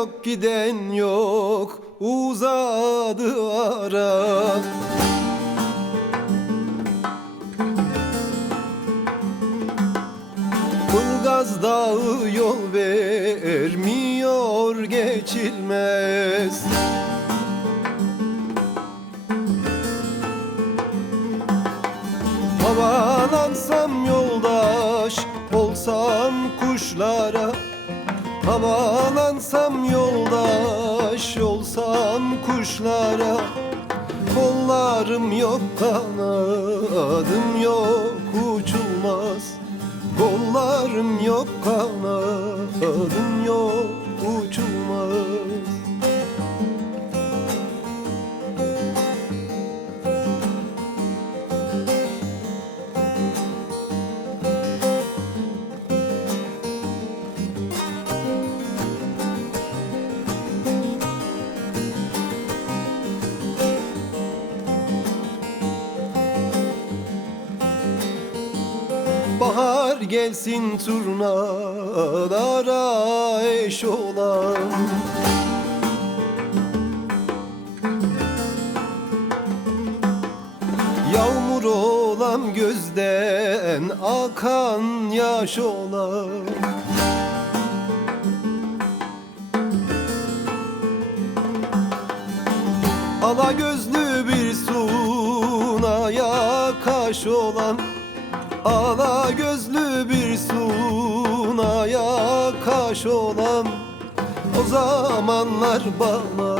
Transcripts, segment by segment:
yok giden yok, uzadı ara. Ilgaz Dağı yol vermiyor, geçilmez. Havalansam yoldaş olsam kuşlara, havalansam yoldaş olsam kuşlara. Kollarım yok, kanadım yok, uçulmaz. Kollarım yok, kanadım yok, uçulmaz. Bahar gelsin turnalara eş olan. Yağmur olam, gözden akan yaş olan. Ala gözlü bir sunaya kaş olan. Ala gözlü bir sunaya kaş olan. O zamanlar bana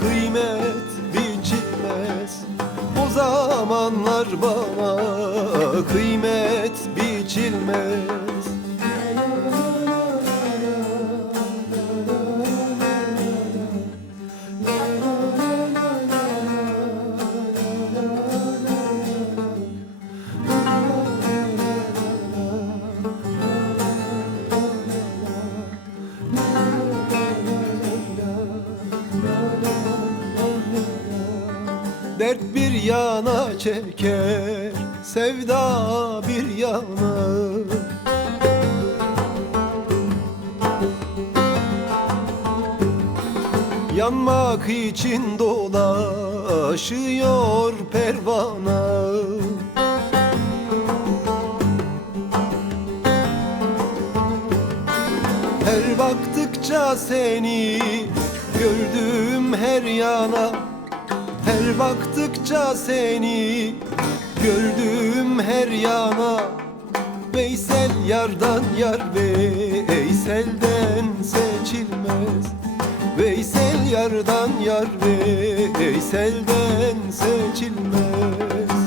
kıymet biçilmez. O zamanlar bana kıymet biçilmez. Dert bir yana çeker, sevda bir yana. Yanmak için dolaşıyor pervana. Her baktıkça seni gördüm her yana. Her baktıkça seni gördüm her yana. Veysel yardan yar, Veysel'den seçilmez. Veysel yardan yar, Veysel'den seçilmez.